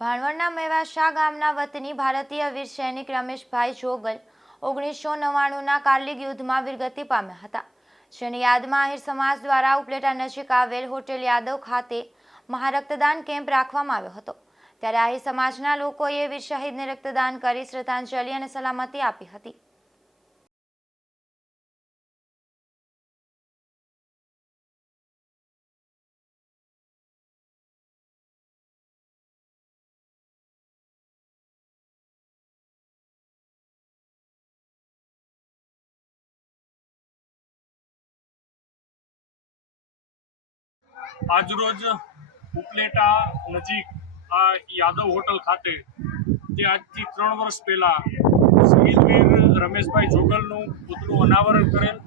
ભાણવડના મેવાશા ગામના વતની ભારતીય વીર સૈનિક રમેશભાઈ જોગલ ઓગણીસો નવ્વાણુંના કાર્લિક યુદ્ધમાં વીરગતિ પામ્યા હતા. જેની યાદમાં આહિર સમાજ દ્વારા ઉપલેટા નજીક આવેલ હોટેલ યાદવ ખાતે મહારક્તદાન કેમ્પ રાખવામાં આવ્યો હતો. ત્યારે આહિર સમાજના લોકોએ વીર શહીદને રક્તદાન કરી શ્રદ્ધાંજલિ અને સલામતી આપી હતી. આજરોજ ઉપલેટા નજીક આ યાદવ હોટલ ખાતે, જે આજથી ત્રણ વર્ષ પહેલાં શહીદ રમેશભાઈ જોગલનું પુતળું અનાવરણ કરેલ.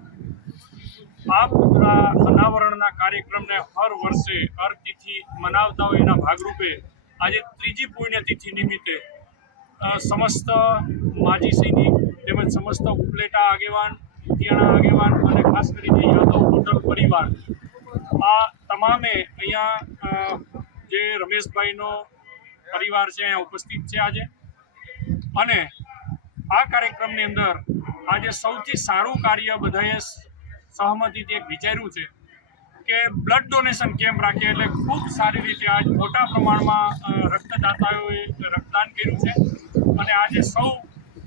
આ પુતળા અનાવરણના કાર્યક્રમને હર વર્ષે હર તિથિ મનાવતા હોય એના ભાગરૂપે આજે ત્રીજી પુણ્યતિથિ નિમિત્તે સમસ્ત માજી સૈનિક તેમજ સમસ્ત ઉપલેટા આગેવાન ઉટિયાણા આગેવાન અને ખાસ કરીને યાદવ હોટલ પરિવાર આ તમામે અહીંયા જે રમેશભાઈનો પરિવાર છે, અહીંયા ઉપસ્થિત છે આજે. અને આ કાર્યક્રમની અંદર આજે સૌથી સારું કાર્ય બધાએ સહમતિથી એક વિચાર્યું છે કે બ્લડ ડોનેશન કેમ્પ રાખીએ એટલે ખૂબ સારી રીતે આજ મોટા પ્રમાણમાં રક્તદાતાઓએ રક્તદાન કર્યું છે. અને આજે સૌ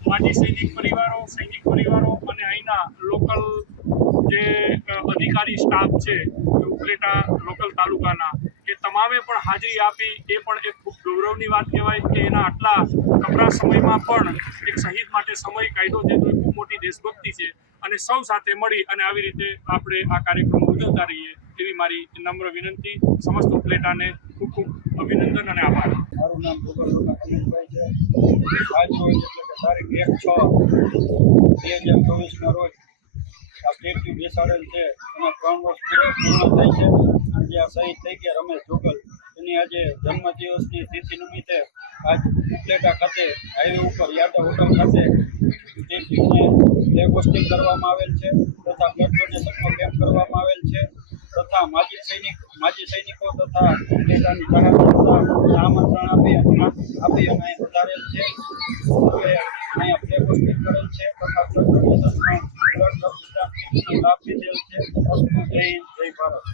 માજી સૈનિક પરિવારો સૈનિક પરિવારો અને અહીંના લોકલ જે અધિકારી સ્ટાફ છે ઉપલેટા લોકલ તાલુકાના, એ તમામે પણ હાજરી આપી, એ પણ એક ખૂબ ગૌરવની વાત કહેવાય કે એના આટલા કપરા સમયમાં પણ એક શહીદ માટે સમય કાયદો છે, તો એ ખૂબ મોટી દેશભક્તિ છે. અને સૌ સાથે મળી અને આવી રીતે આપણે આ કાર્યક્રમ ઉજવતા રહીએ એવી મારી નમ્ર વિનંતી. સમસ્ત ઉપલેટાને ખૂબ ખૂબ અભિનંદન અને આભાર. તારીખ એક છ, બે હજાર ચોવીસના રોજ આ બેસાડેલ છે. એમાં ત્રણ વર્ષ પૂર્ણ થઈ છે. આજે આ શહીદ થઈ ગયા રમેશ જોગલ. એની આજે જન્મદિવસની તિથિ નિમિત્તે આજ ઉપલેટા ખાતે હાઈવે ઉપર યાદવ હોટલ ખાતે વિદ્યાર્થીઓને લેગોસ્ટિંગ કરવામાં આવેલ છે. તથા બ્લડ ડોનેશનનો કરવામાં આવેલ છે. તથા માજી સૈનિક, માજી સૈનિકો તથા ઉપલેટાની જાહેર આમંત્રણ આપી આપી અને વધારેલ છે. અહીંયા લેગોસ્ટિંગ કરેલ છે. તથા બ્લડ ડોનેશનમાં લાભ લીધેલ છે. જય હિન્દ જય ભારત